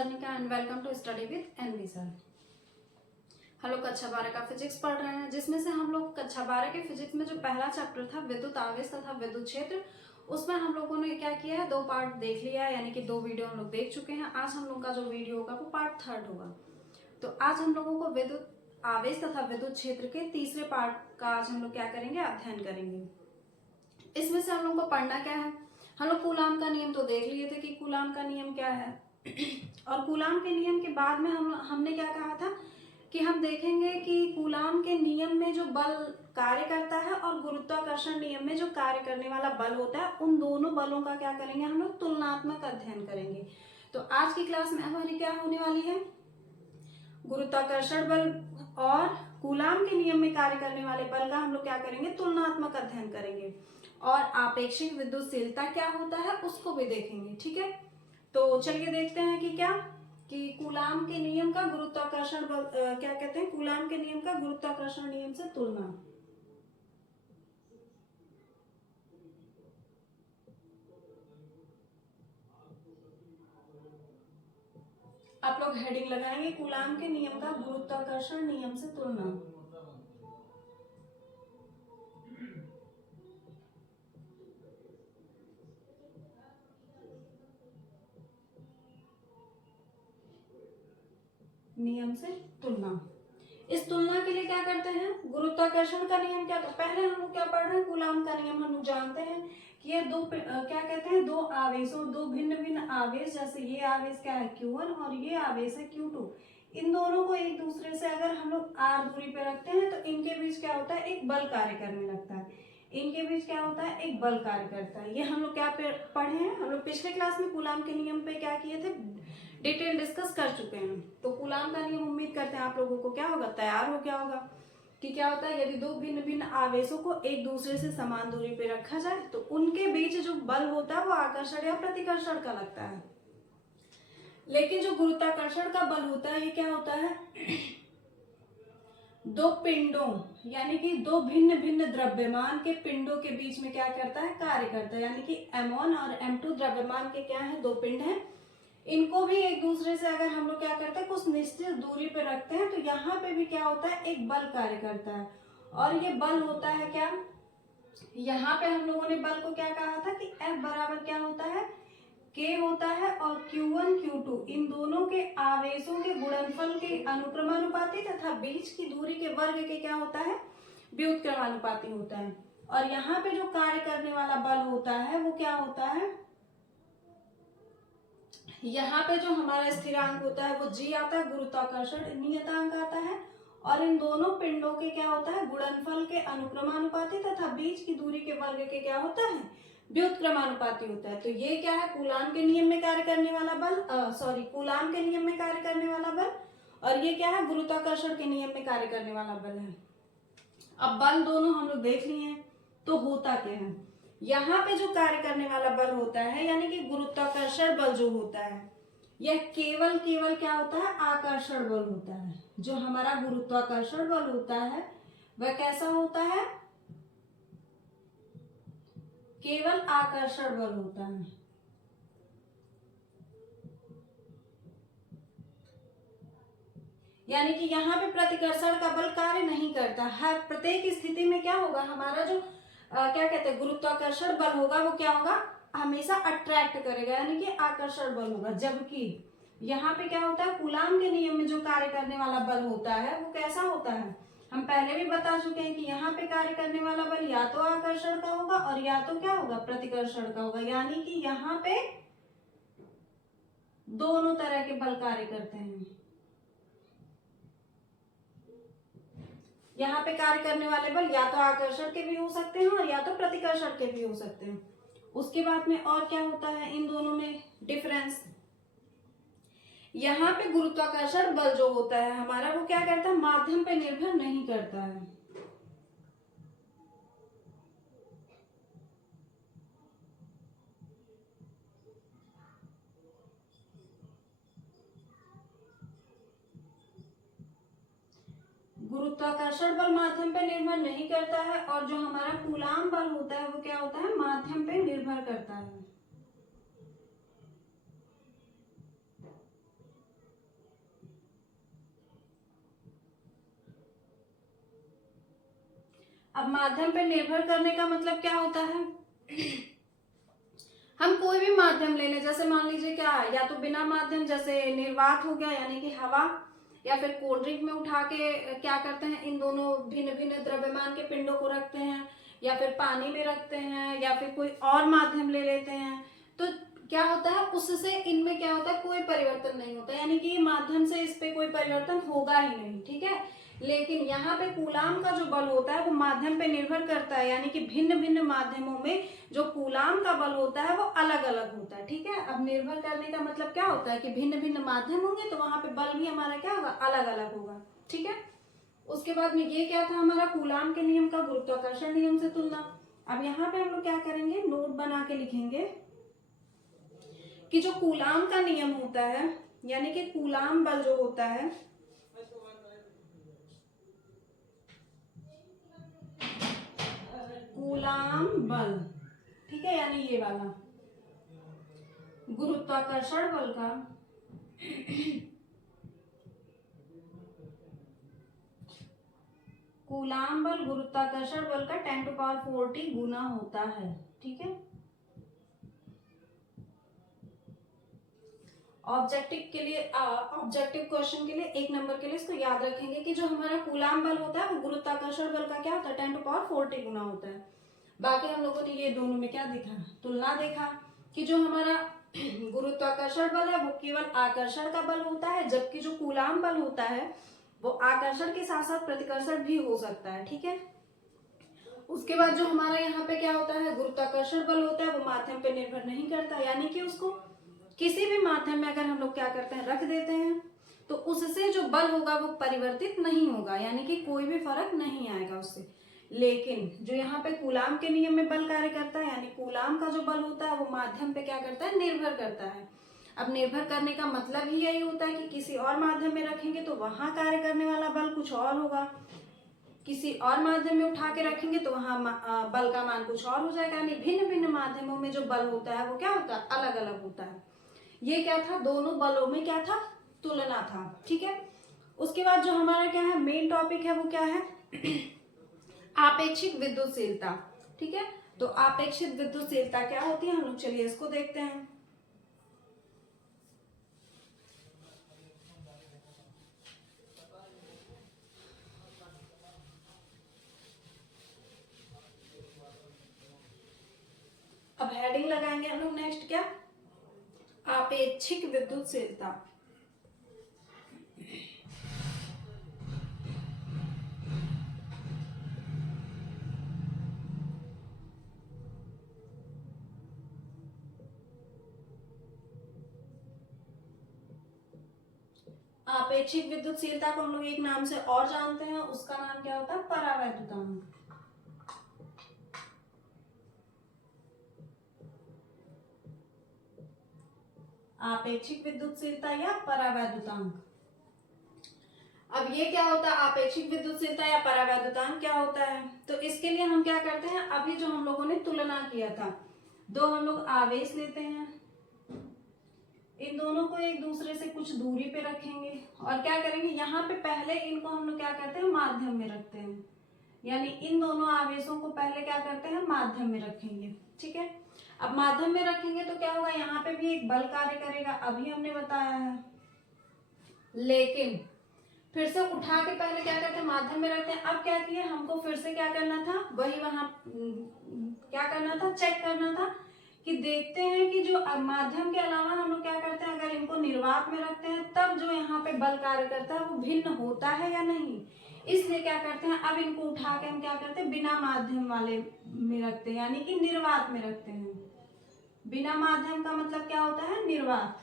सरनिका and welcome to study with NV sir. हम लोग कक्षा 12 का फिजिक्स पढ़ रहे हैं, जिसमें से हम लोग कक्षा 12 के फिजिक्स में जो पहला चैप्टर था विद्युत आवेश तथा विद्युत क्षेत्र, उसमें हम लोगों ने क्या किया है, 2 पार्ट देख लिया है, यानी कि 2 वीडियो हम लोग देख चुके हैं। आज हम लोग का जो वीडियो होगा वो पार्ट 3 होगा। तो आज हम लोगों को विद्युत आवेश तथा विद्युत क्षेत्र के तीसरे पार्ट का आज हम लोग क्या करेंगे, अध्ययन करेंगे। इसमें से हम लोग को पढ़ना क्या है, हम लोग कूलाम का नियम तो देख लिए थे कि कूलाम का नियम क्या है, और कूलाम के नियम के बाद में हमने क्या कहा था कि हम देखेंगे कि कूलाम के नियम में जो बल कार्य करता है और गुरुत्वाकर्षण नियम में जो कार्य करने वाला बल होता है, उन दोनों बलों का क्या करेंगे, हम लोग तुलनात्मक अध्ययन करेंगे। तो आज की क्लास में हमारी क्या होने वाली है, गुरुत्वाकर्षण बल और कूलाम के नियम में कार्य करने वाले बल का हम लोग क्या करेंगे, तुलनात्मक अध्ययन करेंगे, और आपेक्षिक विद्युतशीलता क्या होता है उसको भी देखेंगे। ठीक है, तो चलिए देखते हैं कि क्या कि कूलाम के नियम का गुरुत्वाकर्षण बल क्या कहते हैं, कूलाम के नियम का गुरुत्वाकर्षण नियम से तुलना। आप लोग हेडिंग लगाएंगे, कूलाम के नियम का गुरुत्वाकर्षण नियम से तुलना। नियम से तुलना। इस तुलना के लिए क्या करते हैं, गुरुत्वाकर्षण का नियम क्या था, पहले हम लोग क्या पढ़ रहे हैं, कूलाम का नियम हम लोग जानते हैं कि ये क्या कहते हैं, दो आवेशों, दो भिन्न भिन्न आवेश, जैसे ये आवेश क्या है Q1 और ये आवेश है Q2, इन दोनों को एक दूसरे से अगर हम लोग r दूरी पे रखते हैं तो इनके बीच क्या होता है, एक बल कार्य करने लगता है, इनके बीच क्या होता है, एक बल कार्य करता है। ये हम लोग क्या पढ़े हैं, हम लोग पिछले क्लास में कूलाम के नियम पे क्या किए थे, डिटेल डिस्कस कर चुके हैं। तो कूलाम का नियम उम्मीद करते हैं आप लोगों को क्या होगा, तैयार हो गया होगा कि क्या होता है, यदि दो भिन्न भिन्न आवेशों को एक दूसरे से समान दूरी पे रखा जाए तो उनके बीच जो बल होता है वो आकर्षण या प्रतिकर्षण का लगता है। लेकिन जो गुरुत्वाकर्षण का बल होता है ये क्या होता है, दो पिंडों यानी कि दो भिन्न भिन्न द्रव्यमान के पिंडों के बीच में क्या करता है, कार्य करता है। यानी कि m1 और m2 द्रव्यमान के क्या है, दो पिंड हैं, इनको भी एक दूसरे से अगर हम लोग क्या करते हैं, कुछ निश्चित दूरी पे रखते हैं तो यहाँ पे भी क्या होता है, एक बल कार्य करता है। और ये बल होता है क्या, यहाँ पे हम लोगों ने बल को क्या कहा था कि F बराबर क्या होता है, K होता है, और Q1 Q2 इन दोनों के आवेशों के गुणनफल के अनुक्रमानुपाती तथा बीच की दूरी के वर्ग के क्या होता है, व्युत्क्रमानुपाती होता है। और यहाँ पे जो कार्य करने वाला बल होता है वो क्या होता है, यहाँ पे जो हमारा स्थिरांक होता है वो G आता है, गुरुत्वाकर्षण नियतांक आता है, और इन दोनों पिंडों के क्या होता है, गुणनफल के अनुक्रमानुपाती तथा बीच की दूरी के वर्ग के क्या होता है, व्युत्क्रमानुपाती होता है। तो ये क्या है, कूलाम के नियम में कार्य करने वाला बल, कूलाम के नियम में कार्य करने वाला बल, और ये क्या है, गुरुत्वाकर्षण के नियम में कार्य करने वाला बल है। अब बल दोनों हम लोग देख लिए हैं, तो होता क्या है, यहाँ पे जो कार्य करने वाला बल होता है यानी कि गुरुत्वाकर्षण बल जो होता है, यह केवल क्या होता है, आकर्षण बल होता है। जो हमारा गुरुत्वाकर्षण बल होता है वह कैसा होता है, केवल आकर्षण बल होता है। यानी कि यहाँ पे प्रतिकर्षण का बल कार्य नहीं करता। हर प्रत्येक स्थिति में क्या होगा, हमारा जो क्या कहते हैं, गुरुत्वाकर्षण बल होगा वो क्या होगा, हमेशा अट्रैक्ट करेगा, यानी कि आकर्षण बल होगा। जबकि यहाँ पे क्या होता है, कूलाम के नियम में जो कार्य करने वाला बल होता है वो कैसा होता है, हम पहले भी बता चुके हैं कि यहाँ पे कार्य करने वाला बल या तो आकर्षण का होगा और या तो क्या होगा, प्रतिकर्षण का होगा। यानी कि यहाँ पे दोनों तरह के बल कार्य करते हैं। यहाँ पे कार्य करने वाले बल या तो आकर्षण के भी हो सकते हैं और या तो प्रतिकर्षण के भी हो सकते हैं। उसके बाद में और क्या होता है, इन दोनों में डिफरेंस, यहाँ पे गुरुत्वाकर्षण बल जो होता है हमारा वो क्या करता है, माध्यम पे निर्भर नहीं करता है। गुरुत्वाकर्षण बल माध्यम पे निर्भर नहीं करता है, और जो हमारा कूलाम बल होता है वो क्या होता है, माध्यम पे निर्भर करता है। अब माध्यम पे निर्भर करने का मतलब क्या होता है, हम कोई भी माध्यम ले लें, जैसे मान लीजिए क्या है, या तो बिना माध्यम जैसे निर्वात हो गया यानी कि हवा, या फिर कोल्ड ड्रिंक में उठा के क्या करते हैं, इन दोनों भिन्न भिन्न द्रव्यमान के पिंडों को रखते हैं, या फिर पानी में रखते हैं, या फिर कोई और माध्यम ले लेते हैं, तो क्या होता है उससे इनमें क्या होता है, कोई परिवर्तन नहीं होता, यानी कि माध्यम से इस पे कोई परिवर्तन होगा ही नहीं, ठीक है। लेकिन यहाँ पे कूलाम का जो बल होता है वो माध्यम पे निर्भर करता है, यानी कि भिन्न भिन्न माध्यमों में जो कूलाम का बल होता है वो अलग अलग होता है, ठीक है। अब निर्भर करने का मतलब क्या होता है कि भिन्न भिन्न माध्यम होंगे तो वहां पे बल भी हमारा क्या होगा, अलग अलग होगा, ठीक है। उसके बाद में ये क्या था हमारा, कूलाम के नियम का गुरुत्वाकर्षण नियम से तुलना। अब यहाँ पे हम लोग क्या करेंगे, नोट बना के लिखेंगे कि जो कूलाम का नियम होता है, यानी कि कूलाम बल जो होता है, कूलाम बल, ठीक है, यानी ये वाला गुरुत्वाकर्षण बल का कूलाम बल गुरुत्वाकर्षण बल का 10⁴ गुना होता है, ठीक है। ऑब्जेक्टिव के लिए, ऑब्जेक्टिव क्वेश्चन के लिए 1 नंबर के लिए इसको याद रखेंगे कि जो हमारा कूलाम बल होता है वो गुरुत्वाकर्षण बल का क्या होता है, 10⁴ गुना होता है। बाकी हम लोगों ने ये दोनों में क्या देखा, तुलना देखा कि जो हमारा गुरुत्वाकर्षण बल है वो केवल आकर्षण का बल होता है, जबकि जो कूलाम बल होता है वो आकर्षण के साथ साथ प्रतिकर्षण भी हो सकता है, ठीक है। उसके बाद जो हमारा यहाँ पे क्या होता है, गुरुत्वाकर्षण बल होता है वो माध्यम पे निर्भर नहीं करता, यानी कि उसको किसी भी माध्यम में अगर हम लोग क्या करते हैं, रख देते हैं, तो उससे जो बल होगा वो परिवर्तित नहीं होगा, यानी कि कोई भी फर्क नहीं आएगा उससे। लेकिन जो यहाँ पे कूलाम के नियम में बल कार्य करता है, यानी कूलाम का जो बल होता है वो माध्यम पे क्या करता है, निर्भर करता है। अब निर्भर करने का मतलब ही यही होता है कि किसी और माध्यम में रखेंगे तो वहां कार्य करने वाला बल कुछ और होगा, किसी और माध्यम में उठा के रखेंगे तो वहां बल का मान कुछ और हो जाएगा, यानी भिन्न भिन्न माध्यमों में जो बल होता है वो क्या होता है, अलग अलग होता है। ये क्या था, दोनों बलों में क्या था, तुलना था, ठीक है। उसके बाद जो हमारा क्या है मेन टॉपिक है वो क्या है, आपेक्षिक विद्युतशीलता, ठीक है। तो आपेक्षिक विद्युतशीलता क्या होती है, हम लोग चलिए इसको देखते हैं। अब हेडिंग लगाएंगे हम लोग नेक्स्ट क्या, आपेक्षिक विद्युतशीलता। आपेक्षिक विद्युतशीलता को हम लोग एक नाम से और जानते हैं, उसका नाम क्या होता है, परावैद्युतांक। आपेक्षिक विद्युतशीलता या परावैद्युतांक। अब ये क्या होता है, आपेक्षिक विद्युतशीलता या परावैद्युतांक क्या होता है, तो इसके लिए हम क्या करते हैं, अभी जो हम लोगों ने तुलना किया था, दो हम लोग आवेश लेते हैं, इन दोनों को एक दूसरे से कुछ दूरी पे रखेंगे और क्या करेंगे, यहाँ पे पहले इनको हम लोग क्या करते हैं, माध्यम में रखते हैं, यानी इन दोनों आवेशों को पहले क्या करते हैं, माध्यम में रखेंगे, ठीक है। अब माध्यम में रखेंगे तो क्या होगा, यहाँ पे भी एक बल कार्य करेगा, अभी हमने बताया है। लेकिन फिर से उठा के पहले क्या करते हैं, माध्यम में रखते हैं। अब क्या किया, हमको फिर से क्या करना था, वही वहां क्या करना था, चेक करना था कि देखते हैं कि जो माध्यम के अलावा हम लोग क्या करते हैं, अगर इनको निर्वात में रखते हैं तब जो यहाँ पे बल कार्य करता है वो भिन्न होता है या नहीं। इसलिए क्या करते हैं, अब इनको उठा के हम क्या करते हैं, बिना माध्यम वाले में रखते हैं, यानी कि निर्वात में रखते हैं। बिना माध्यम का मतलब क्या होता है, निर्वात।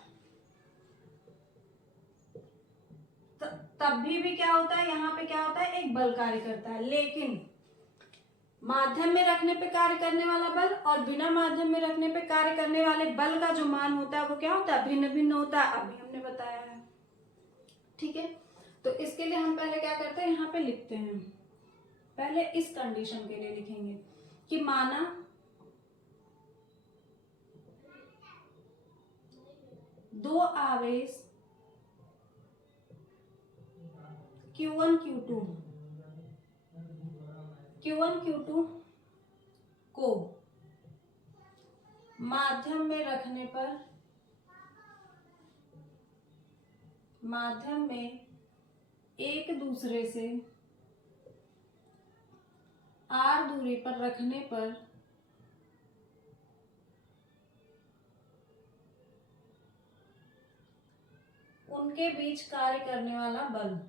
तब भी क्या होता है, यहाँ पे क्या होता है, एक बल कार्य करता है। लेकिन माध्यम में रखने पे कार्य करने वाला बल और बिना माध्यम में रखने पे कार्य करने वाले बल का जो मान होता है वो क्या होता है, भिन्न भिन्न होता है, अभी हमने बताया है, ठीक है। तो इसके लिए हम पहले क्या करते हैं, यहाँ पे लिखते हैं, पहले इस कंडीशन के लिए लिखेंगे कि माना दो आवेश Q1 Q2 Q1 Q2 को माध्यम में रखने पर, माध्यम में एक दूसरे से r दूरी पर रखने पर उनके बीच कार्य करने वाला बल,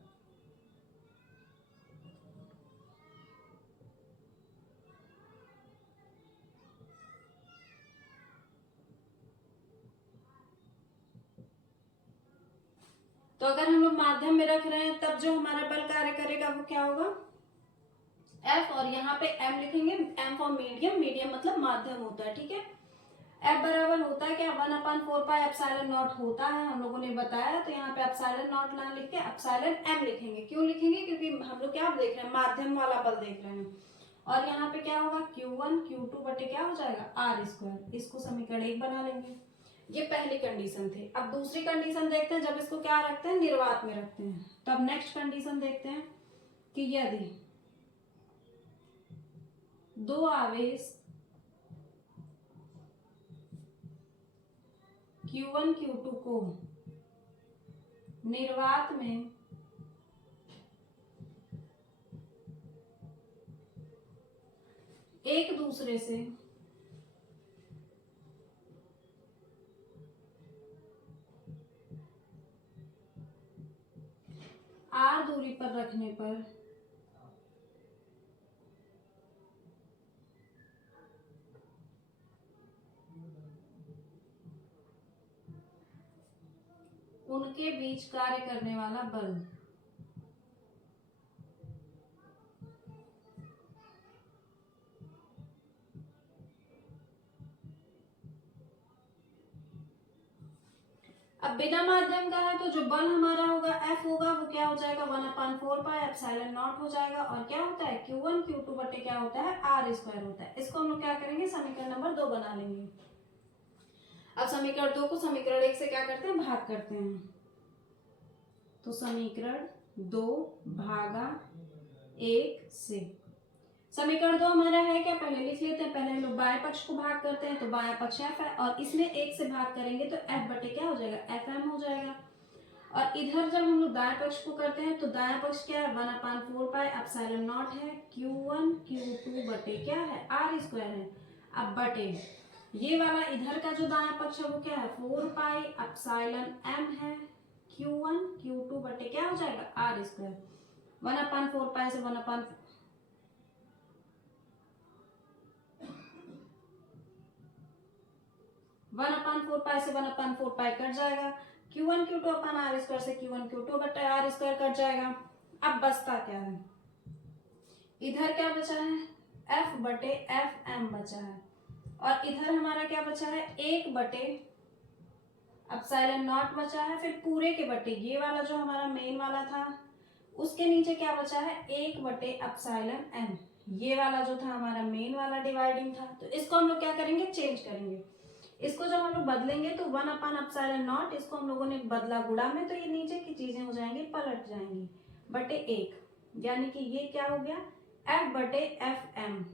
तो अगर हम लोग माध्यम में रख रहे हैं तब जो हमारा बल कार्य करेगा वो क्या होगा, F, और यहाँ पे M लिखेंगे, M फॉर मीडियम, मीडियम मतलब माध्यम होता है, ठीक है। F बराबर होता है क्या, 1/4 एप्सिलॉन नॉट होता है, हम लोगों ने बताया। तो यहाँ पे एप्सिलॉन नॉट ना लिख के एप्सिलॉन M लिखेंगे। क्यों लिखेंगे, क्योंकि हम लोग क्या देख रहे हैं, माध्यम वाला बल देख रहे हैं। और यहाँ पे क्या होगा, Q1 Q2 बटे क्या हो जाएगा, r²। इसको समीकरण 1 बना लेंगे। ये पहली कंडीशन थी। अब दूसरी कंडीशन देखते हैं, जब इसको क्या रखते हैं, निर्वात में रखते हैं। तो अब नेक्स्ट कंडीशन देखते हैं कि यदि दो आवेश Q1 Q2 को निर्वात में एक दूसरे से r दूरी पर रखने पर उनके बीच कार्य करने वाला बल, अब बिना माध्यम का है तो जो बल हमारा होगा F होगा वो क्या हो जाएगा, 1/4 एप्सिलॉन नॉट हो जाएगा। और क्या होता है, Q1 Q2 बटे क्या होता है, r² होता है। इसको हम लोग क्या करेंगे, समीकरण नंबर 2 बना लेंगे। अब समीकरण 2 को समीकरण 1 से क्या करते हैं, भाग करते हैं। तो समीकरण 2 भागा 1 से, समीकरण 2 हमारा है क्या, पहले लिख लेते हैं। पहले हम लोग बाएं पक्ष को भाग करते हैं, तो बायां पक्ष f है, और इसमें 1 से भाग करेंगे तो f बटे क्या हो जाएगा, fm हो जाएगा। और इधर जब हम लोग दाएं पक्ष को करते हैं तो दायां पक्ष क्या है, 1/4 एप्सिलॉन नॉट है, Q1 Q2 बटे क्या है, r² है। अब बटे ये वाला इधर का जो दायां पक्ष है वो क्या है, 4 एप्सिलॉन m है, Q1 Q2 बटे क्या हो जाएगा, r²। 1/4 से 1/4 से 1/4 कट जाएगा। Q1 Q2 अपन r² से Q1 Q2 बटे r² कट जाएगा। अब बचता क्या है, इधर क्या बचा है, F बटे Fm बचा है, और इधर हमारा क्या बचा है, 1 बटे एप्सिलॉन नॉट बचा है। फिर पूरे के बटे ये वाला जो हमारा मेन वाला था उसके नीचे क्या बचा है, 1 बटे एप्सिलॉन m। ये वाला जो था हमारा मेन वाला डिवाइडिंग था, तो इसको हम लोग क्या करेंगे, चेंज करेंगे। इसको जब हम लोग बदलेंगे तो 1/एप्सिलॉन नॉट, इसको हम लोगों ने बदला गुणा में, तो ये नीचे की चीजें हो जाएंगी, पलट जाएंगी, बटे 1, यानी कि ये क्या हो गया, F बटे Fm।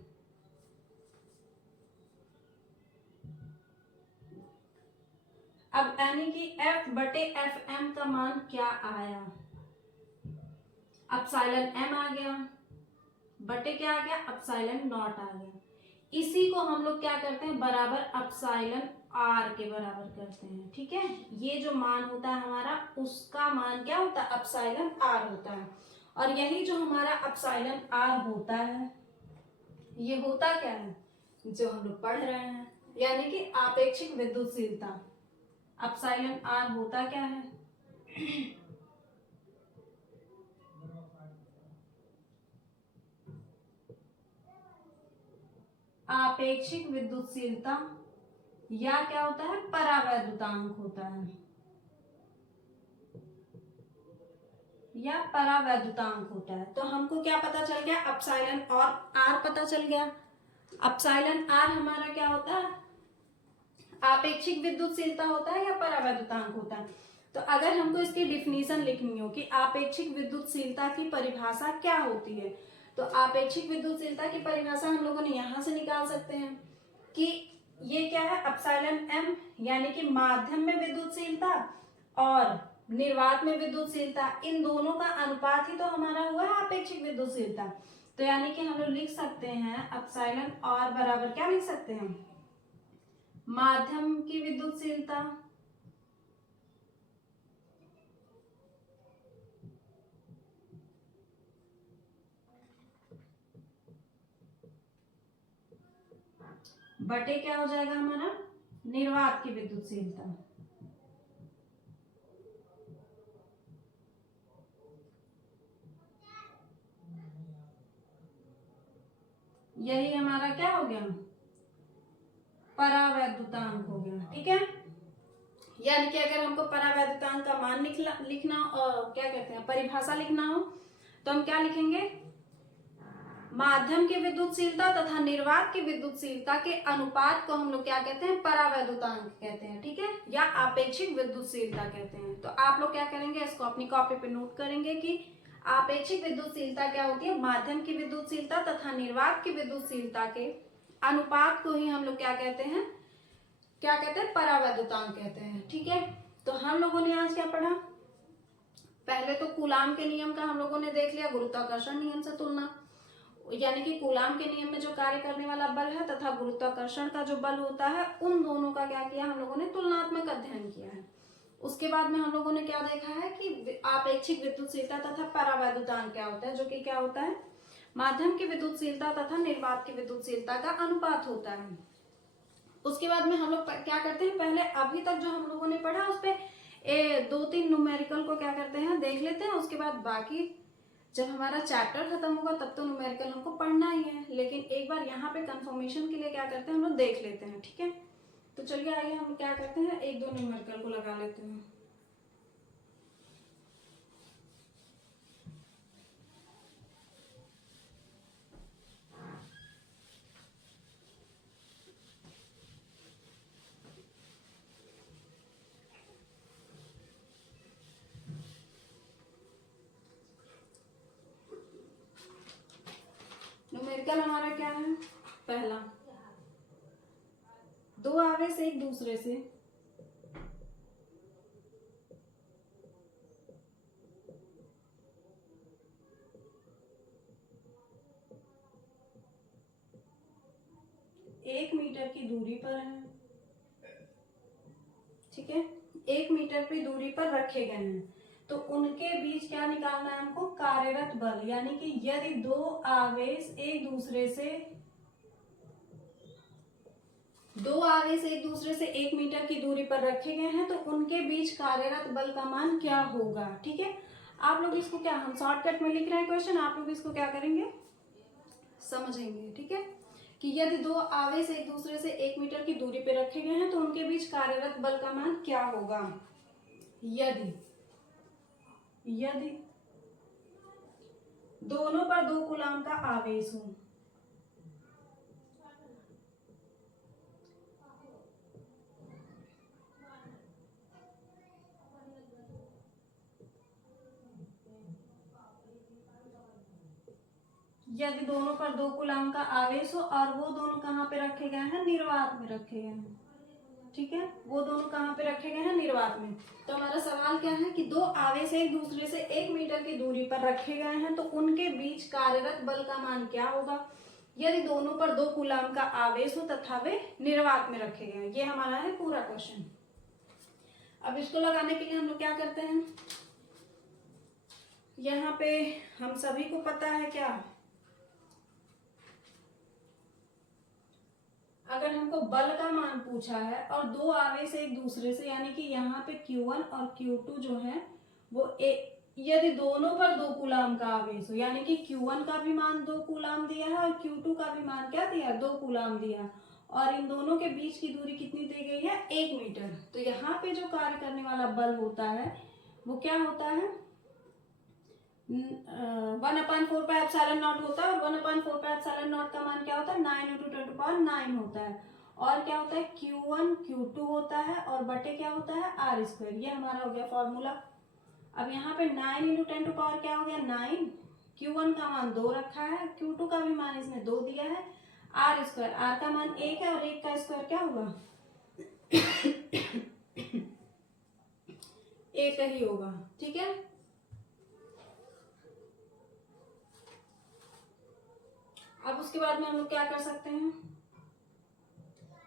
अब यानी कि F बटे Fm का मान क्या आया, एप्सिलॉन m आ गया, बटे क्या आ गया, एप्सिलॉन नॉट आ गया। इसी को हम लोग क्या करते हैं, बराबर एप्सिलॉन r के बराबर करते हैं, ठीक है। ये जो मान होता है हमारा, उसका मान क्या होता है, एप्सिलॉन r होता है। और यही जो हमारा एप्सिलॉन r होता है, ये होता क्या है, जो हम लोग पढ़ रहे हैं, यानी कि आपेक्षिक विद्युतशीलता। एप्सिलॉन r होता क्या है, आपेक्षिक विद्युतशीलता, या क्या होता है, परावैद्युतांक होता है, या परावैद्युतांक होता है। तो हमको क्या पता चल गया, एप्सिलॉन और r पता चल गया। एप्सिलॉन r हमारा क्या होता है, आपेक्षिक विद्युतशीलता होता है या परावैद्युतांक होता है। तो अगर हमको इसकी डिफिनीशन लिखनी हो कि आपेक्षिक विद्युतशीलता की परिभाषा क्या होती है, तो आपेक्षिक विद्युतशीलता की परिभाषा हम लोगों ने यहाँ से निकाल सकते हैं कि ये क्या है, एप्सिलॉन एम, यानी कि माध्यम में विद्युतशीलता और निर्वात में विद्युतशीलता, इन दोनों का अनुपात ही तो हमारा हुआ है आपेक्षिक विद्युतशीलता। तो यानी कि हम लोग लिख सकते हैं एप्सिलॉन आर बराबर क्या लिख सकते हैं, माध्यम की विद्युतशीलता बटे क्या हो जाएगा हमारा, निर्वात की विद्युतशीलता। यही हमारा क्या हो गया, परावैद्युतांक हो गया। ठीक है, यानी कि अगर हमको परावैद्युतांक का मान लिखना और क्या कहते हैं परिभाषा लिखना हो तो हम क्या लिखेंगे, माध्यम की विद्युतशीलता तथा निर्वात की विद्युतशीलता के अनुपात को हम लोग क्या कहते हैं, परावैद्युतांक कहते हैं। ठीक है, या आपेक्षिक विद्युतशीलता कहते हैं। तो आप लोग क्या करेंगे, इसको अपनी कॉपी पे नोट करेंगे कि आपेक्षिक विद्युतशीलता क्या होती है, माध्यम की विद्युतशीलता तथा निर्वात की विद्युतशीलता के अनुपात को ही हम लोग क्या कहते हैं, परावैद्युतांक कहते हैं। ठीक है, तो हम लोगों ने आज क्या पढ़ा, पहले तो कूलाम के नियम का हम लोगों ने देख लिया, गुरुत्वाकर्षण नियम से तुलना, यानी कि कूलाम के नियम में जो कार्य करने वाला बल है तथा गुरुत्वाकर्षण का जो बल होता है, उन दोनों का क्या किया हम लोगों ने, तुलनात्मक अध्ययन किया है। उसके बाद में हम लोगों ने क्या देखा है कि आपेक्षिक विद्युतशीलता तथा परावैद्युतांक क्या होता है, जो कि क्या होता है, माध्यम की विद्युतशीलता तथा निर्वात की विद्युतशीलता का अनुपात होता है। उसके बाद में हम लोग क्या करते हैं, पहले अभी तक जो हम लोगों ने पढ़ा उस पे 2-3 न्यूमेरिकल को क्या करते हैं, देख लेते हैं। उसके बाद बाकी जब हमारा चैप्टर खत्म होगा तब तो न्यूमेरिकल हमको पढ़ना ही है, लेकिन एक बार यहाँ पे कंफर्मेशन के लिए क्या करते हैं, हम लोग देख लेते हैं। ठीक है, तो चलिए आइए हम क्या करते हैं, 1-2 न्यूमेरिकल को लगा लेते हैं। न्यूमेरिकल हमारा क्या है, पहला, दो आवेश एक दूसरे से एक मीटर की दूरी पर है। ठीक है, 1 मीटर की दूरी पर रखे गए हैं, तो उनके बीच क्या निकालना है हमको, कार्यरत बल। यानी कि यदि दो आवेश एक दूसरे से 1 मीटर की दूरी पर रखे गए हैं तो उनके बीच कार्यरत बल का मान क्या होगा। ठीक है, आप लोग इसको क्या, हम शॉर्टकट में लिख रहे हैं क्वेश्चन, आप लोग इसको क्या करेंगे, समझेंगे। ठीक है, कि यदि दो आवेश एक दूसरे से 1 मीटर की दूरी पर रखे गए हैं तो उनके बीच कार्यरत बल का मान क्या होगा, यदि दोनों पर 2 कूलाम का आवेश हो। यदि दोनों पर 2 कूलाम का आवेश हो और वो दोनों कहाँ पे रखे गए हैं, निर्वात में रखे गए हैं। ठीक है, वो दोनों कहाँ पे रखे गए हैं, निर्वात में। तो हमारा सवाल क्या है कि दो आवेश एक दूसरे से 1 मीटर की दूरी पर रखे गए हैं तो उनके बीच कार्यरत बल का मान क्या होगा, यदि दोनों पर 2 कूलाम का आवेश हो तथा वे निर्वात में रखे गए हैं। ये हमारा है पूरा क्वेश्चन। अब इसको लगाने के लिए हम लोग क्या करते हैं, यहाँ पे हम सभी को पता है क्या, अगर हमको बल का मान पूछा है और 2 आवेश एक दूसरे से, यानी कि यहाँ पे Q1 और Q2 जो है वो यदि दोनों पर 2 कूलाम का आवेश हो, यानी कि Q1 का भी मान 2 कूलाम दिया है और Q2 का भी मान क्या दिया, 2 कूलाम दिया, और इन दोनों के बीच की दूरी कितनी दी गई है, 1 मीटर। तो यहाँ पे जो कार्य करने वाला बल होता है वो क्या होता है, 1/4 पाई एप्सिलॉन नॉट होता है, और 1/4 पाई एप्सिलॉन नॉट का मान क्या होता है, 9 × 10⁹ होता है। और क्या होता है, Q1 Q2 होता है और बटे क्या होता है, R²। ये हमारा हो गया फॉर्मूला। अब यहाँ पे 9 × 10⁻, क्या हो गया, 9, Q1 का मान 2 रखा है, Q2 का भी मान इसने 2 दिया है, R स्क्वायर, R का मान 1 है और 1 का स्क्वायर क्या होगा 1 ही होगा। ठीक है, अब उसके बाद में हम लोग क्या कर सकते हैं,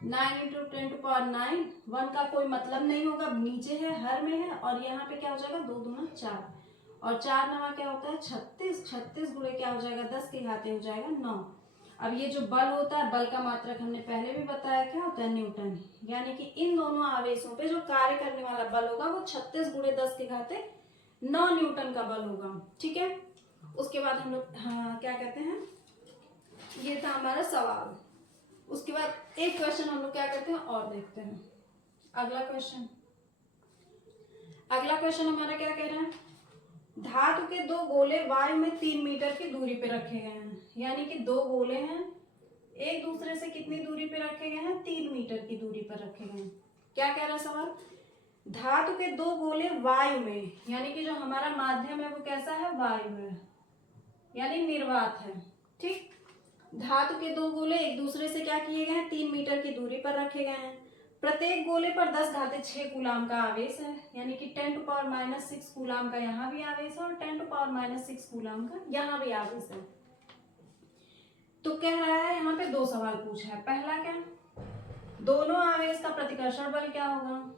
9 इंटू 10⁹, 1 का कोई मतलब नहीं होगा, नीचे है, हर में है, और यहाँ पे क्या हो जाएगा 2 दूना 4, और 4 नवा क्या होता है 36, 36 गुणे क्या हो जाएगा 10 के घाते हो जाएगा 9। अब ये जो बल होता है, बल का मात्रक हमने पहले भी बताया क्या होता है न्यूटन, यानी कि इन दोनों आवेशों पे जो कार्य करने वाला बल होगा वो 36 गुणे 10 के घाते 9 न्यूटन का बल होगा। ठीक है, उसके बाद हम लोग हाँ क्या कहते हैं, ये था हमारा सवाल। उसके बाद एक क्वेश्चन हम लोग क्या करते हैं और देखते हैं, अगला क्वेश्चन हमारा क्या कह रहा है, धातु के 2 गोले वायु में 3 मीटर की दूरी पे रखे गए हैं, यानी कि 2 गोले हैं, एक दूसरे से कितनी दूरी पे रखे गए हैं 3 मीटर की दूरी पर रखे गए हैं। क्या कह रहा है सवाल, धातु के 2 गोले वायु में, यानी कि जो हमारा माध्यम है वो कैसा है वायु है, यानी निर्वात है। ठीक, धातु के 2 गोले एक दूसरे से क्या किए गए हैं 3 मीटर की दूरी पर रखे गए हैं, प्रत्येक गोले पर 10 घाते 6 कूलाम का आवेश है, यानी कि 10⁻⁻6 कूलाम का यहाँ भी आवेश है और 10⁻⁻6 कूलाम का यहाँ भी आवेश है। तो कह रहा है यहाँ पे 2 सवाल पूछा है, पहला क्या, दोनों आवेश का प्रतिकर्षण बल क्या होगा,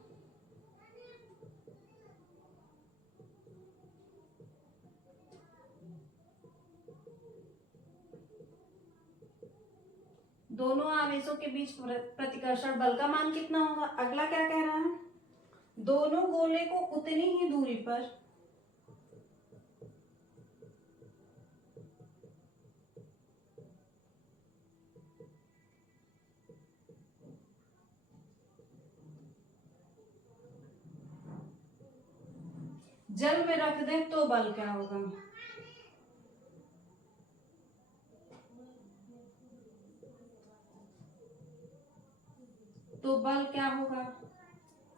दोनों आवेशों के बीच प्रतिकर्षण बल का मान कितना होगा। अगला क्या कह रहा है, दोनों गोले को उतनी ही दूरी पर जल में रख दें तो बल क्या होगा। तो बल क्या होगा,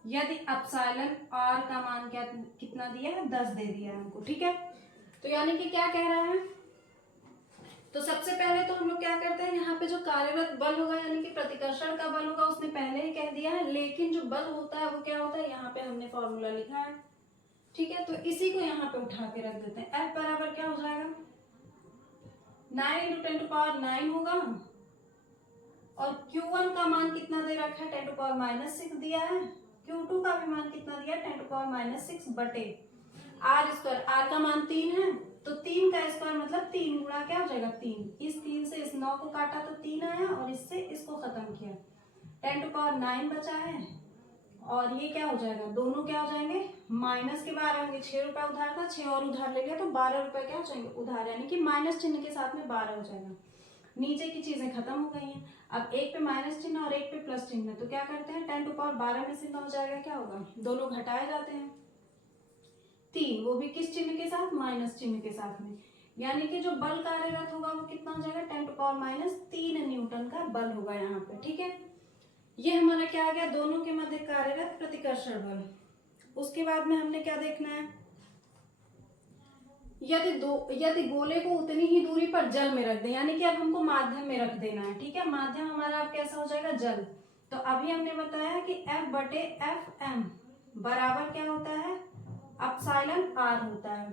यदि एप्सिलॉन आर का मान क्या कितना दिया है 10 दे दिया है हमको। ठीक है, तो यानी कि क्या कह रहा है, तो सबसे पहले तो हम लोग क्या करते हैं, यहाँ पे जो कार्यरत बल होगा यानी कि प्रतिकर्षण का बल होगा उसने पहले ही कह दिया है, लेकिन जो बल होता है वो क्या होता है, यहाँ पे हमने फॉर्मूला लिखा है। ठीक है, तो इसी को यहाँ पे उठा के रख देते हैं, F बराबर क्या हो जाएगा 9 इंटू 10⁻9 होगा, और Q1 का मान कितना दे रखा है 10⁻6 दिया है, Q2 का भी मान कितना दिया है 10⁻6 बटे R स्क्वायर, R का मान 3 है तो 3 का स्क्वायर मतलब 3 गुणा क्या हो जाएगा 3, इस 3 से इस 9 को काटा तो 3 आया और इससे इसको खत्म किया 10⁻9 बचा है, और ये क्या हो जाएगा दोनों क्या हो जाएंगे माइनस के 12 होंगे, 6 रुपए उधार था 6 और उधार ले लिया तो 12 रुपए क्या हो जाएंगे उधार, यानी कि माइनस चिन्ह के साथ में 12 हो जाएगा। नीचे की चीजें खत्म हो गई हैं, अब एक पे माइनस चिन्ह और एक पे प्लस चिन्ह, तो क्या करते हैं 10⁻12 में से 9 जाएगा क्या होगा, दोनों घटाए जाते हैं 3, वो भी किस चिन्ह के साथ माइनस चिन्ह के साथ में, यानी कि जो बल कार्यरत होगा वो कितना हो जाएगा 10⁻³ न्यूटन का बल होगा यहाँ पे। ठीक है, ये हमारा क्या आ गया दोनों के मध्य कार्यरत प्रतिकर्षण बल। उसके बाद में हमने क्या देखना है, यदि गोले को उतनी ही दूरी पर जल में रख दें, यानी कि अब हमको माध्यम में रख देना है। ठीक है, माध्यम हमारा अब कैसा हो जाएगा जल, तो अभी हमने बताया कि F/Fm बराबर क्या होता है एप्सिलॉन R होता है।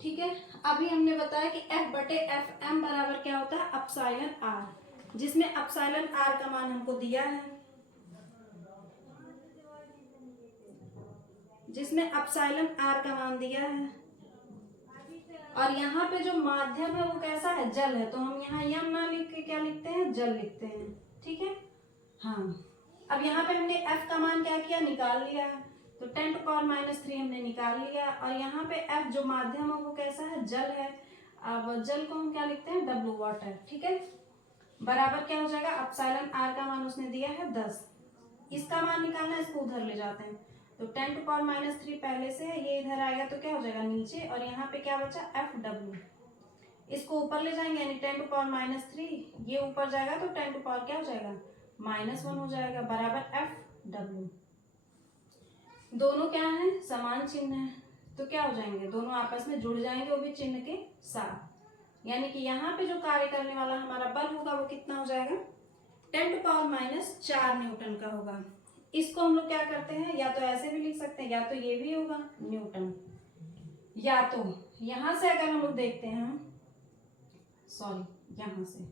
ठीक है, अभी हमने बताया कि F/Fm बराबर क्या होता है एप्सिलॉन R, जिसमें एप्सिलॉन R का मान हमको दिया है, जिसमें एप्सिलॉन R का मान दिया है, और यहाँ पे जो माध्यम है वो कैसा है जल है, तो हम यहाँ यम ना लिख के क्या लिखते हैं जल लिखते हैं। ठीक है, हाँ अब यहाँ पे हमने F का मान क्या किया निकाल लिया है, तो 10⁻³ हमने निकाल लिया, और यहाँ पे F जो माध्यम है वो कैसा है जल है, अब जल को हम क्या लिखते हैं W वाटर। ठीक है, बराबर क्या हो जाएगा एप्सिलॉन R का मान उसने दिया है 10, इसका मान निकालना है, इसको उधर ले जाते हैं, तो 10⁻³ पहले से है, ये इधर आएगा तो क्या हो जाएगा नीचे, और यहाँ पे क्या बचा FW, इसको ऊपर ले जाएंगे यानी 10⁻³ ये ऊपर जाएगा तो 10 क्या हो जाएगा -1 हो जाएगा, बराबर FW। दोनों क्या है समान चिन्ह है, तो क्या हो जाएंगे, दोनों आपस में जुड़ जाएंगे, वो भी चिन्ह के साथ। यानी कि यहाँ पे जो कार्य करने वाला हमारा बल होगा वो कितना हो जाएगा, 10⁻⁴ न्यूटन का होगा। इसको हम लोग क्या करते हैं, या तो ऐसे भी लिख सकते हैं, या तो ये भी होगा न्यूटन, या तो यहां से अगर हम लोग देखते हैं, सॉरी यहां से,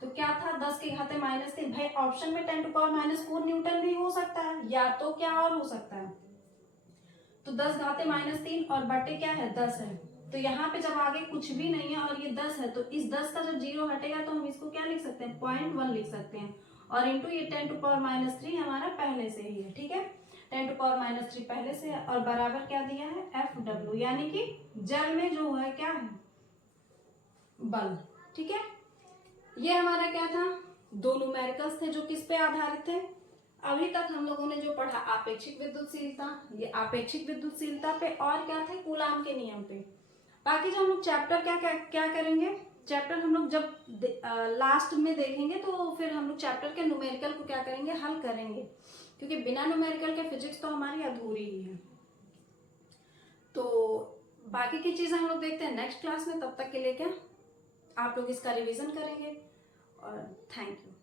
तो क्या था 10⁻³ भाई ऑप्शन में 10⁻⁴ न्यूटन भी हो सकता है, या तो क्या और हो सकता है, तो 10⁻³ और बटे क्या है 10 है, तो यहाँ पे जब आगे कुछ भी नहीं है और ये 10 है, तो इस 10 का जब 0 हटेगा तो हम इसको क्या लिख सकते हैं, 0.1 लिख सकते हैं, और इंटू ये 10⁻³ हमारा पहले से ही है, ठीक है, 10⁻³ पहले से है, और बराबर क्या दिया है Fw, यानी कि जल में जो है क्या है, बल, ठीक है। ये हमारा क्या था, दो न्यूमेरिकल्स थे जो किस पे आधारित थे, अभी तक हम लोगों ने जो पढ़ा आपेक्षिक विद्युतशीलता, ये आपेक्षिक विद्युतशीलता पे, और क्या थे कूलाम के नियम पे। बाकी जो हम लोग चैप्टर क्या करेंगे, चैप्टर हम लोग जब लास्ट में देखेंगे तो फिर हम लोग चैप्टर के न्यूमेरिकल को क्या करेंगे, हल करेंगे, क्योंकि बिना न्यूमेरिकल के फिजिक्स तो हमारी अधूरी ही है। तो बाकी की चीजें हम लोग देखते हैं नेक्स्ट क्लास में, तब तक के लिए क्या आप लोग इसका रिवीजन करेंगे, और थैंक यू।